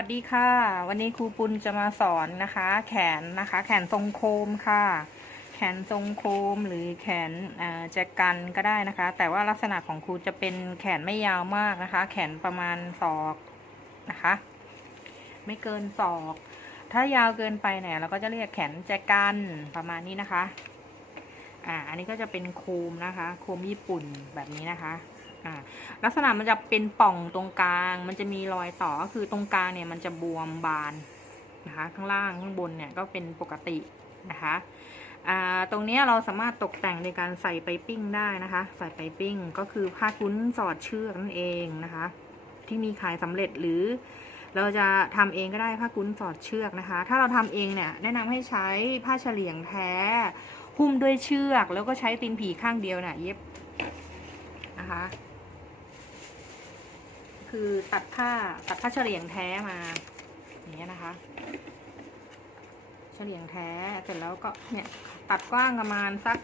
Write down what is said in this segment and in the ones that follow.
วัสดีค่ะ วันนี้ครูปุณจะมาสอนนะคะ แขนนะคะ แขนทรงโคมค่ะ แขนทรงโคมหรือแขนแจกันก็ได้นะคะ แต่ว่าลักษณะของครูจะเป็นแขนไม่ยาวมากนะคะ แขนประมาณศอกนะคะ ไม่เกินศอก ถ้ายาวเกินไปเนี่ยเราก็จะเรียกแขนแจกันประมาณนี้นะคะอ่าอันนี้ก็จะเป็นโคมนะคะ โคมญี่ปุ่นแบบนี้นะคะ อ่าลักษณะมันจะเป็นป่องตรงกลาง มันจะมีรอยต่อก็คือตรงกลางเนี่ยมันจะบวมบานนะคะ ข้างล่างข้างบนเนี่ยก็เป็นปกตินะคะตรงนี้เราสามารถตกแต่งในการใส่ไปปิ้งได้นะคะ ใส่ไปปิ้งก็คือผ้าคุ้นสอดเชือกนั่นเองนะคะ ที่มีขายสำเร็จหรือ เราจะทำเองก็ได้ผ้ากุ้นสอดเชือกนะคะ ถ้าเราทำเองเนี่ยแนะนำให้ใช้ผ้าเฉลียงแท้หุ้มด้วยเชือก แล้วก็ใช้ตีนผีข้างเดียวน่ะเย็บนะคะ คือตัดผ้าตัดผ้าเฉลียงแท้มาอย่างเงี้ยนะคะ เฉลียงแท้เสร็จแล้วก็เนี่ยตัดกว้างประมาณสัก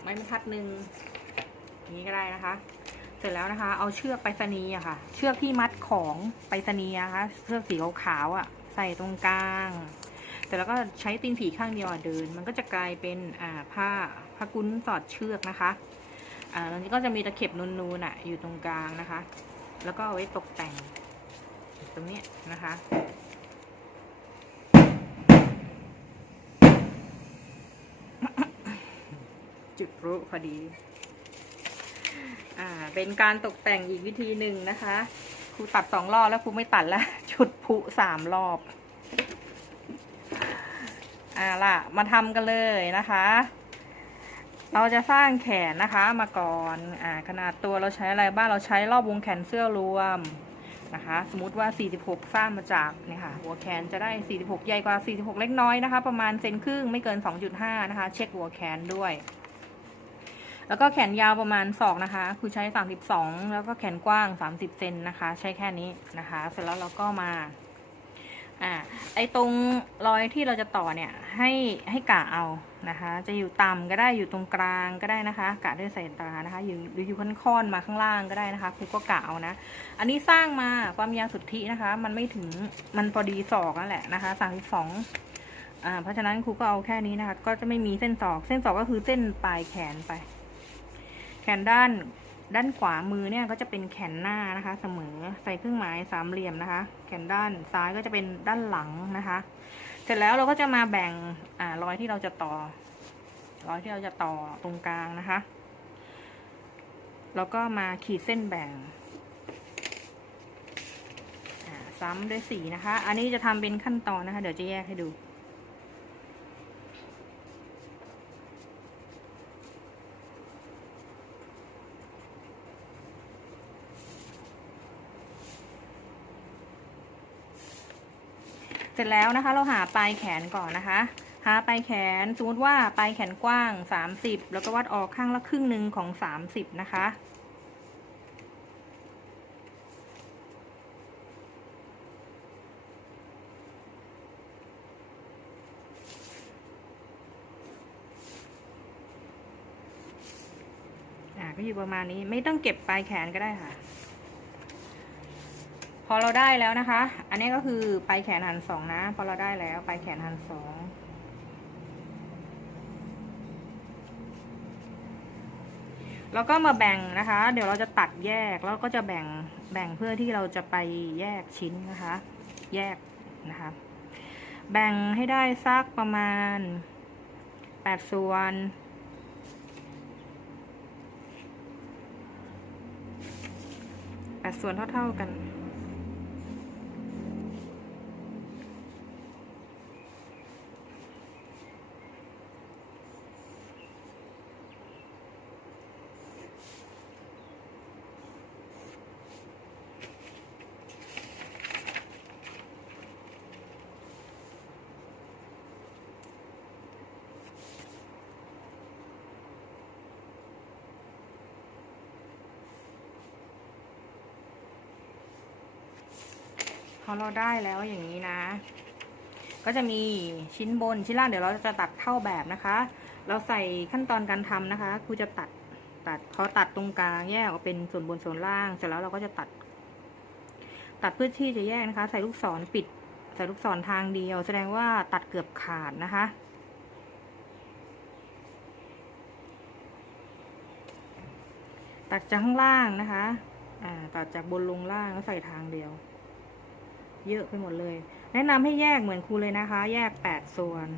ไม้บรรทัดหนึ่งอย่างนี้ก็ได้นะคะ เสร็จแล้วนะคะ เอาเชือกไปรษณีย์อะค่ะ เชือกที่มัดของไปรษณีย์อะคะ เชือกสีขาวๆอะใส่ตรงกลางเสร็จแล้วก็ใช้ตีนผีข้างเดียวเดิน มันก็จะกลายเป็นอ่าผ้าผ้ากุ้นสอดเชือกนะคะอ่าตรงนี้ก็จะมีตะเข็บนูนๆอะอยู่ตรงกลางนะคะ แล้วก็เอาไว้ตกแต่ง ตรงนี้นะคะ จุดพลุพอดี อ่า เป็นการตกแต่งอีกวิธีหนึ่งนะคะครูตัดสองรอบแล้วครูไม่ตัดแล้วจุดพุสามรอบอ่าล่ะ มาทำกันเลยนะคะ เราจะสร้างแขนนะคะมาก่อนอ่าขนาดตัวเราใช้อะไรบ้างเราใช้รอบวงแขนเสื้อรวมนะคะ สมมติว่า 46 สร้างมาจากเนี่ยค่ะ หัวแขนจะได้ 46 ใหญ่กว่า 46 เล็กน้อยนะคะ ประมาณเซนครึ่งไม่เกิน 2.5 นะคะ เช็คหัวแขนด้วย แล้วก็แขนยาวประมาณศอกนะคะ คือใช้ 32 แล้วก็แขนกว้าง 30 เซนนะคะ ใช้แค่นี้นะคะ เสร็จแล้วเราก็มา อ่าไอตรงรอยที่เราจะต่อเนี่ยให้ให้กะเอานะคะ จะอยู่ต่ำก็ได้อยู่ตรงกลางก็ได้นะคะ กะด้วยสายตานะคะ อยู่หรืออยู่ค่อนๆมาข้างล่างก็ได้นะคะครูก็กะเอานะ อันนี้สร้างมาความยาวสุทธินะคะ มันไม่ถึงมันพอดีศอกนั่นแหละนะคะ32อ่าเพราะฉะนั้นครูก็เอาแค่นี้นะคะ ก็จะไม่มีเส้นศอก เส้นศอกก็คือเส้นปลายแขนไป แขนด้าน ด้านขวามือเนี่ยก็จะเป็นแขนหน้านะคะ เสมอใส่เครื่องหมายสามเหลี่ยมนะคะ แขนด้านซ้ายก็จะเป็นด้านหลังนะคะ เสร็จแล้วเราก็จะมาแบ่งอ่ารอยที่เราจะต่อ รอยที่เราจะต่อตรงกลางนะคะ แล้วก็มาขีดเส้นแบ่งซ้ำด้วยสีนะคะ อันนี้จะทำเป็นขั้นตอนนะคะ เดี๋ยวจะแยกให้ดู ร็จแล้วนะคะ เราหาปลายแขนก่อนนะคะ หาปลายแขนสมมติว่าปลายแขนกว้าง 30 แล้วก็วัดออกข้างละครึ่งหนึ่งของ 30 นะคะอ่าก็อยู่ประมาณนี้ไม่ต้องเก็บปลายแขนก็ได้ค่ะ อเราได้แล้วนะคะ อันนี้ก็คือปลายแขนหันสองนะ พอเราได้แล้วปลายแขนหันสองแล้วก็มาแบ่งนะคะ เดี๋ยวเราจะตัดแยกแล้วก็จะแบ่งแบ่งเพื่อที่เราจะไปแยกชิ้นนะคะ แยกนะคะ แบ่งให้ได้สักประมาณแปดส่วนแปดส่วนเท่าๆกัน พอเราได้แล้วอย่างนี้นะ ก็จะมีชิ้นบนชิ้นล่างเดี๋ยวเราจะตัดเข้าแบบนะคะ เราใส่ขั้นตอนการทำนะคะครูจะตัดตัดพอตัดตรงกลางแยกออกเป็นส่วนบนส่วนล่าง เสร็จแล้วเราก็จะตัด ตัดเพื่อที่จะแยกนะคะ ใส่ลูกศรปิด ใส่ลูกศรทางเดียว แสดงว่าตัดเกือบขาดนะคะตัดจากข้างล่างนะคะ อ่า ตัดจากบนลงล่างแล้วใส่ทางเดียว เยอะไปหมดเลย แนะนำให้แยกเหมือนครูเลยนะคะ แยกแปดส่วน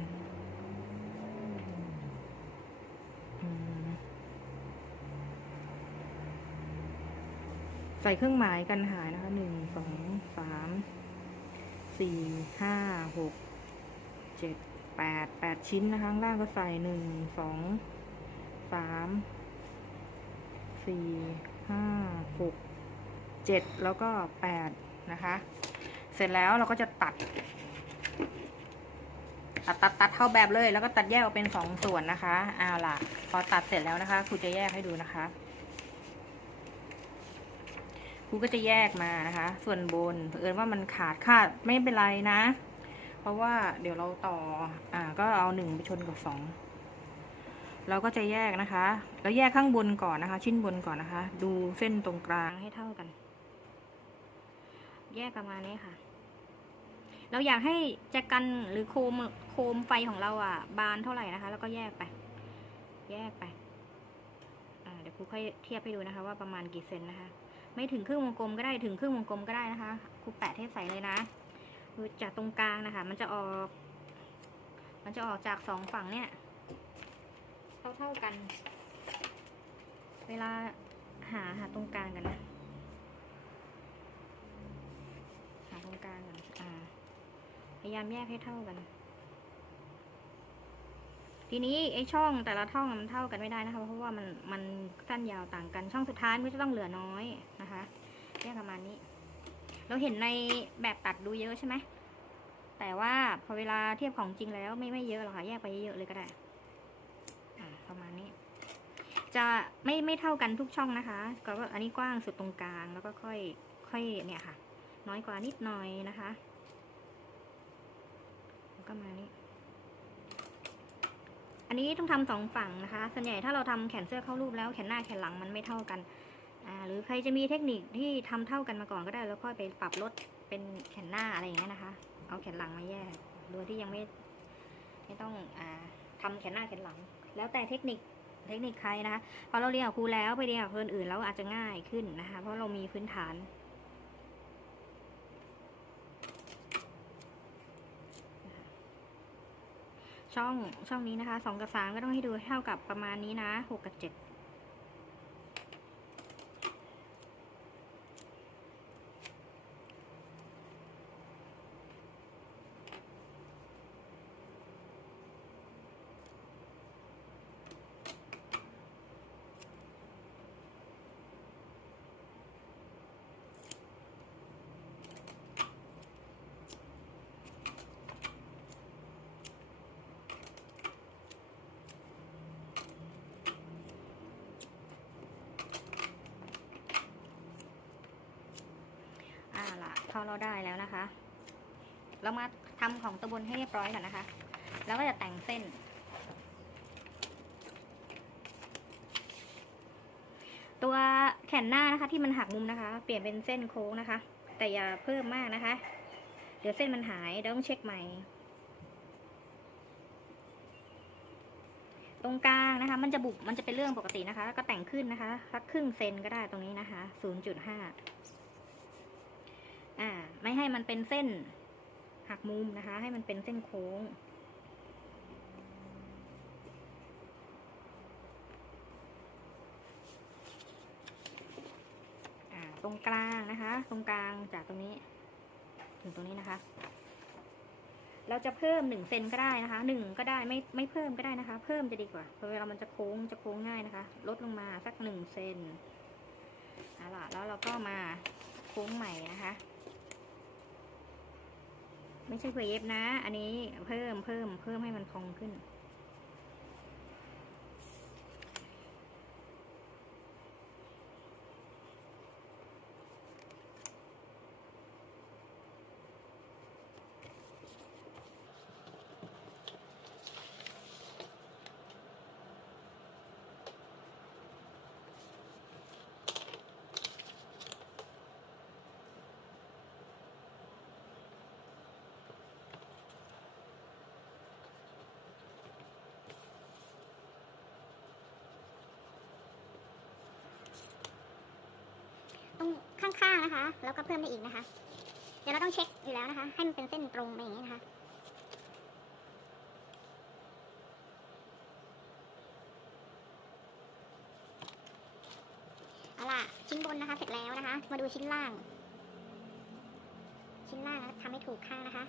ใส่เครื่องหมายกันหายนะคะหนึ่งสองสามสี่ห้าหกเจ็ดแปดแปดชิ้นนะคะ ล่างก็ใส่หนึ่งสองสามสี่ห้าหกเจ็ดแล้วก็แปดนะคะ ร็จแล้วเราก็จะตัด ตัดตัดตัดเข้าแบบเลยแล้วก็ตัดแยกออกเป็นสองส่วนนะคะเอาล่ะ พอตัดเสร็จแล้วนะคะครูจะแยกให้ดูนะคะครูก็จะแยกมานะคะ ส่วนบนเผอิญว่ามันขาดขาดไม่เป็นไรนะ เพราะว่าเดี๋ยวเราต่ออ่าก็เอาหนึ่งไปชนกับสองเราก็จะแยกนะคะ แล้วแยกข้างบนก่อนนะคะ ชิ้นบนก่อนนะคะ ดูเส้นตรงกลางให้เท่ากัน แยกประมาณนี้ค่ะ เราอยากให้แจกันหรือโคมโคมไฟของเราอะ บานเท่าไหร่นะคะ แล้วก็แยกไป แยกไปเดี๋ยวครูค่อยเทียบให้ดูนะคะ ว่าประมาณกี่เซนนะคะ ไม่ถึงครึ่งวงกลมก็ได้ถึงครึ่งวงกลมก็ได้นะคะครูแปะเทใส่เลยนะคือจากตรงกลางนะคะ มันจะออก มันจะออกจากสองฝั่งเนี่ย เท่าเท่ากัน เวลาหาหาตรงกลางกันนะ หาตรงกลางกันอ่า พยายามแยกให้เท่ากัน ทีนี้ไอ้ช่องแต่ละช่องมันเท่ากันไม่ได้นะคะ เพราะว่ามันมันสั้นยาวต่างกัน ช่องสุดท้ายมันก็จะต้องเหลือน้อยนะคะแยกประมาณนี้ เราเห็นในแบบตัดดูเยอะใช่ไหมแต่ว่าพอเวลาเทียบของจริงแล้วไม่ไม่เยอะหรอกค่ะแยกไปเยอะเลยก็ได้ประมาณนี้ จะไม่ไม่เท่ากันทุกช่องนะคะ ก็อันนี้กว้างสุดตรงกลางแล้วก็ค่อยค่อยเนี่ยค่ะ น้อยกว่านิดหน่อยนะคะ ก็มานี่ อันนี้ต้องทำสองฝั่งนะคะ ส่วนใหญ่ถ้าเราทำแขนเสื้อเข้ารูปแล้วแขนหน้าแขนหลังมันไม่เท่ากัน อ่า หรือใครจะมีเทคนิคที่ทำเท่ากันมาก่อนก็ได้แล้วค่อยไปปรับลดเป็นแขนหน้าอะไรอย่างเงี้ยนะคะ เอาแขนหลังมาแยก โดยที่ยังไม่ไม่ต้องอ่าทำแขนหน้าแขนหลัง แล้วแต่เทคนิคเทคนิคใครนะคะพอเราเรียนกับครูแล้วไปเรียนกับคนอื่นแล้วอาจจะง่ายขึ้นนะคะ เพราะเรามีพื้นฐาน ช่องช่องนี้นะคะสองกับสามก็ต้องให้ดูเท่ากับประมาณนี้นะหกกับเจ็ด อ่าล่ะพอเราได้แล้วนะคะ เรามาทำของตัวบนให้เรียบร้อยก่อนนะคะ แล้วก็จะแต่งเส้น ตัวแขนหน้านะคะ ที่มันหักมุมนะคะ เปลี่ยนเป็นเส้นโค้งนะคะ แต่อย่าเพิ่มมากนะคะ เดี๋ยวเส้นมันหายเดี๋ยวต้องเช็คใหม่ ตรงกลางนะคะ มันจะบุบมันจะเป็นเรื่องปกตินะคะ ก็แต่งขึ้นนะคะสักครึ่งเซนก็ได้ตรงนี้นะคะ 0.5 อ่า ไม่ให้มันเป็นเส้นหักมุมนะคะ ให้มันเป็นเส้นโค้ง อ่า ตรงกลางนะคะ ตรงกลางจากตรงนี้ ถึงตรงนี้นะคะ เราจะเพิ่มหนึ่งเซนก็ได้นะคะหนึ่งก็ได้ไม่ไม่เพิ่มก็ได้นะคะ เพิ่มจะดีกว่าเพราะเวลามันจะโค้งจะโค้งง่ายนะคะ ลดลงมาสักหนึ่งเซนเอาล่ะแล้วเราก็มาโค้งใหม่นะคะ ไม่ใช่เพื่อเย็บนะ อันนี้เพิ่มเพิ่มเพิ่มให้มันพองขึ้น นะคะ แล้วก็เพิ่มได้อีกนะคะ เดี๋ยวเราต้องเช็คอยู่แล้วนะคะ ให้มันเป็นเส้นตรงไปอย่างนี้นะคะเอาล่ะชิ้นบนนะคะ เสร็จแล้วนะคะ มาดูชิ้นล่าง ชิ้นล่างนะทำให้ถูกข้างนะคะ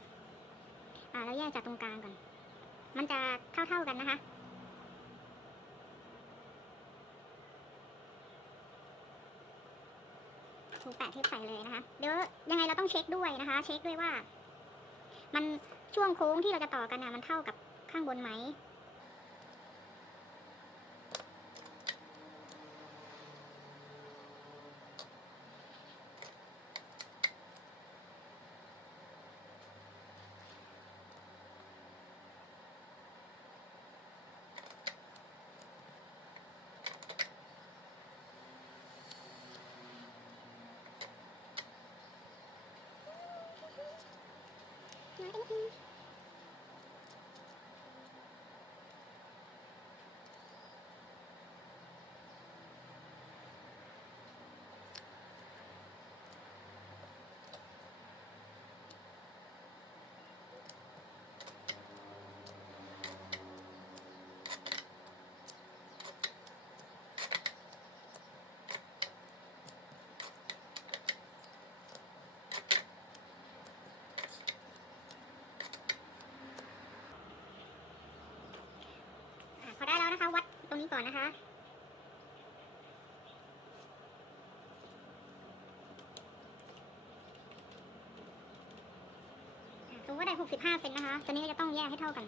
อ่าแล้วแยกจากตรงกลางก่อน มันจะเท่าๆกันนะคะ ถูแปะเทปใส่เลยนะคะ เดี๋ยวยังไงเราต้องเช็คด้วยนะคะ เช็คด้วยว่า มันช่วงโค้งที่เราจะต่อกันน่ะมันเท่ากับข้างบนไหม อะพอได้แล้วนะคะ วัดตรง นี้ก่อนนะคะ สมมติว่าได้65เซนนะคะ ตัวนี้ก็จะต้องแยกให้เท่ากัน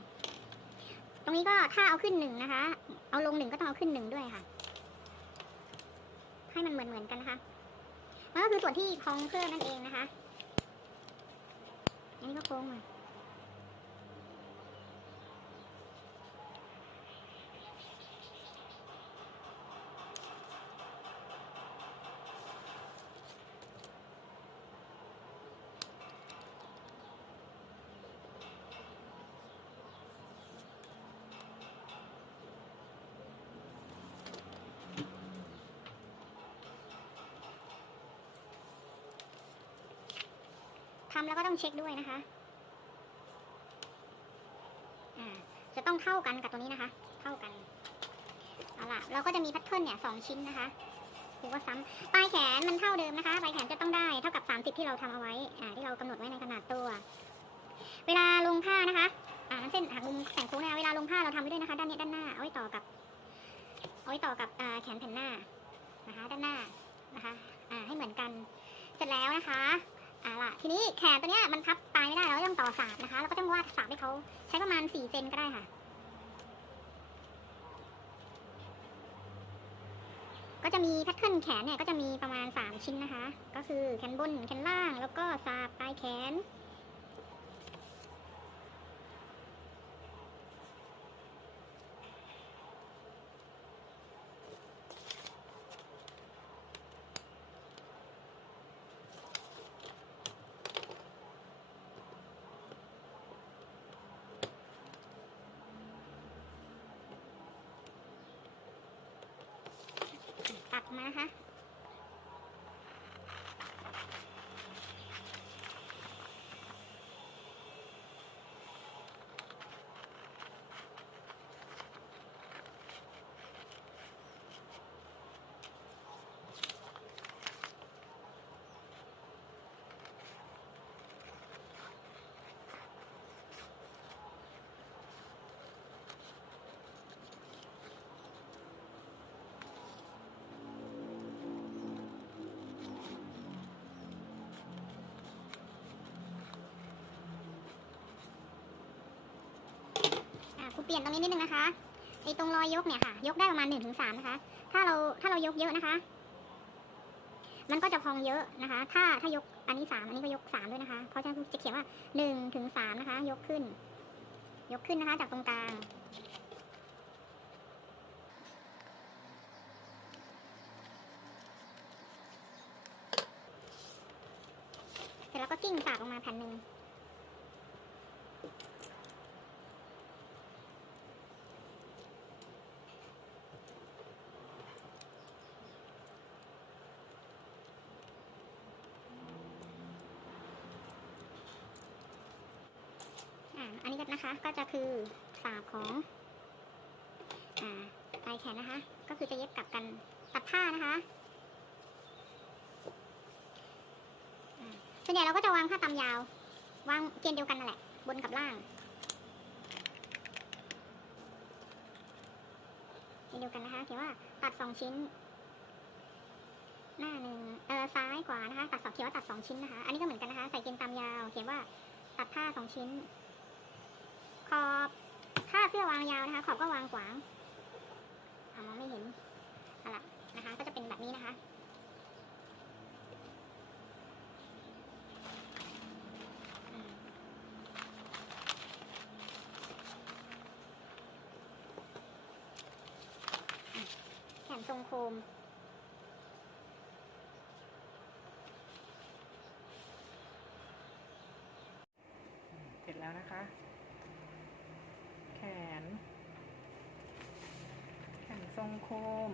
ตรงนี้ก็ถ้าเอาขึ้นหนึ่งนะคะ เอาลงหนึ่งก็ต้องเอาขึ้นหนึ่งด้วยค่ะ ให้มันเหมือนเหมือนๆกันนะคะ มันก็คือส่วนที่พองเพิ่มนั่นเองนะคะ อันนี้ก็โค้งมา ทำแล้วก็ต้องเช็คด้วยนะคะอ่าจะต้องเท่ากันกับตัวนี้นะคะ เท่ากันเอาล่ะเราก็จะมีแพทเทิร์นเนี่ยสองชิ้นนะคะถือว่าซ้ำปลายแขนมันเท่าเดิมนะคะ ปลายแขนจะต้องได้เท่ากับ 30 ที่เราทำเอาไว้ อ่า ที่เรากำหนดไว้ในขนาดตัว เวลาลงผ้านะคะ อ่านั้นเส้นหักมุมแต่งโค้งเนี่ยเวลาลงผ้าเราทำไว้ด้วยนะคะ ด้านนี้ด้านหน้า เอาไว้ต่อกับ เอาไว้ต่อกับอ่าแขนแผ่นหน้านะคะ ด้านหน้านะคะ อ่า ให้เหมือนกัน เสร็จแล้วนะคะ อ่าล่ะทีนี้แขนตัวเนี้ยมันพับตายไม่ได้เราต้องต่อสาบนะคะแล้วก็ต้องวาดสาบให้เขาใช้ประมาณสี่เซนก็ได้ค่ะ ก็จะมีแพทเทิร์นแขนเนี่ยก็จะมีประมาณ3ชิ้นนะคะ ก็คือแขนบนแขนล่างแล้วก็สาบปลายแขน เปลี่ยนตรงนี้นิดนึงนะคะไอ้ตรงรอยยกเนี่ยค่ะ ยกได้ประมาณ1นถึงสามนะคะ ถ้าเราถ้าเรายกเยอะนะคะ มันก็จะพองเยอะนะคะ ถ้าถ้ายกอันนี้สามอันนี้ก็ยกสามด้วยนะคะ เพราะฉะนั้นจะเขียนว่า1นถึงสามนะคะ ยกขึ้น ยกขึ้นนะคะ จากตรงกลางเสร็จแล้วก็กิ้งสากลงมาแผ่นหนึ่ง อันนี้ก็นะคะก็จะคือสาบของอปลายแขนนะคะ ก็คือจะเย็บกลับกันตัดผ้านะคะส่วนใหญ่เราก็จะวางผ้าตามยาว วางเกณฑ์เดียวกันนั่นแหละ บนกับล่างเกณฑ์เดียวกันนะคะเขียนว่าตัดสองชิ้น หน้าหนึ่งเออซ้ายขวานะคะ ตัดสองเขียนว่าตัดสองชิ้นนะคะ อันนี้ก็เหมือนกันนะคะ ใส่เกณฑ์ตามยาว เขียนว่าตัดผ้าสองชิ้น ขอบถ้าเสื้อวางยาวนะคะ ขอบก็วางขวางอามองไม่เห็นเอาละนะคะ ก็จะเป็นแบบนี้นะคะอืมอะแขนทรงโคม เสร็จแล้วนะคะ แขน แขน ทรงโคม